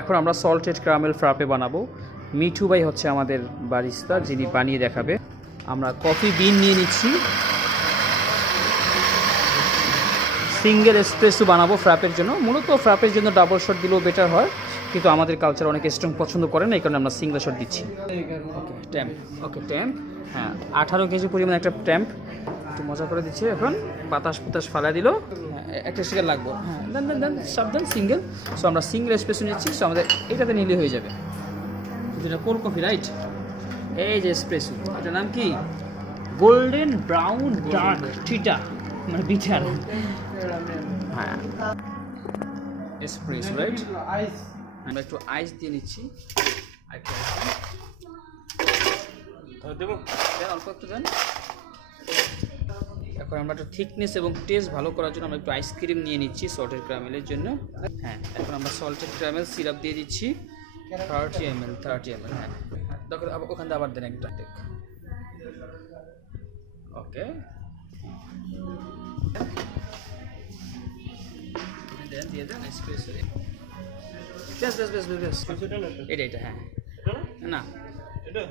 এখন আমরা সল্টেড ক্রামেল ফ্রাপে বানাবো। মিঠু ভাই হচ্ছে আমাদের বারিস্তা যিনি বানিয়ে দেখাবে। আমরা কফি বিন নিয়ে নিচ্ছি। সিঙ্গেল এসপ্রেসো বানাবো ফ্র্যাপের জন্য। মূলত ফ্র্যাপের জন্য ডাবল শট দিলেও বেটার হয়। কিন্তু আমাদের কালচার অনেক স্ট্রং পছন্দ করে না এই কারণে আমরা সিঙ্গেল শট দিচ্ছি। ওকে ট্যাম্প ওকে ট্যাম্প হ্যাঁ আঠারো কেজি পরিমাণ একটা ট্যাম্প একটু মজা করে দিচ্ছি এখন। বাতাস পুতাস ফালা দিল। হ্যাঁ, একটা শিকার লাগবো। হ্যাঁ দেন দেন দেন সাবধান সিঙ্গেল সো আমরা সিঙ্গেল এসপ্রেসো নিচ্ছি। সো আমাদের এটাতে নিলে হয়ে যাবে। যেটা কোর কফি রাইট এই যে এসপ্রেসো এটার নাম কি? গোল্ডেন ব্রাউন ডার্ক টিটা মানে বিটার হ্যাঁ। এসপ্রেসো রাইট আমরা একটু আইস দিয়ে নিচ্ছি। দেবো। অল্প একটু দেন। এখন আমরা একটু থিকনেস এবং টেস্ট ভালো করার জন্য আমরা একটু আইসক্রিম নিয়ে নিচ্ছি সল্টেড ক্যারামেলের জন্য। হ্যাঁ এখন আমরা সল্টেড ক্যারামেল সিরাপ দিয়ে দিচ্ছি। Thirty M L thirty M L হ্যাঁ। দেখো আবার ওখান থেকে আবার দেন একটা ওকে দেন দিয়ে দেন এসপ্রেসো বেশ বেশ বেশ বেশ বেশ না এটা এটা হ্যাঁ। না? না। এটা?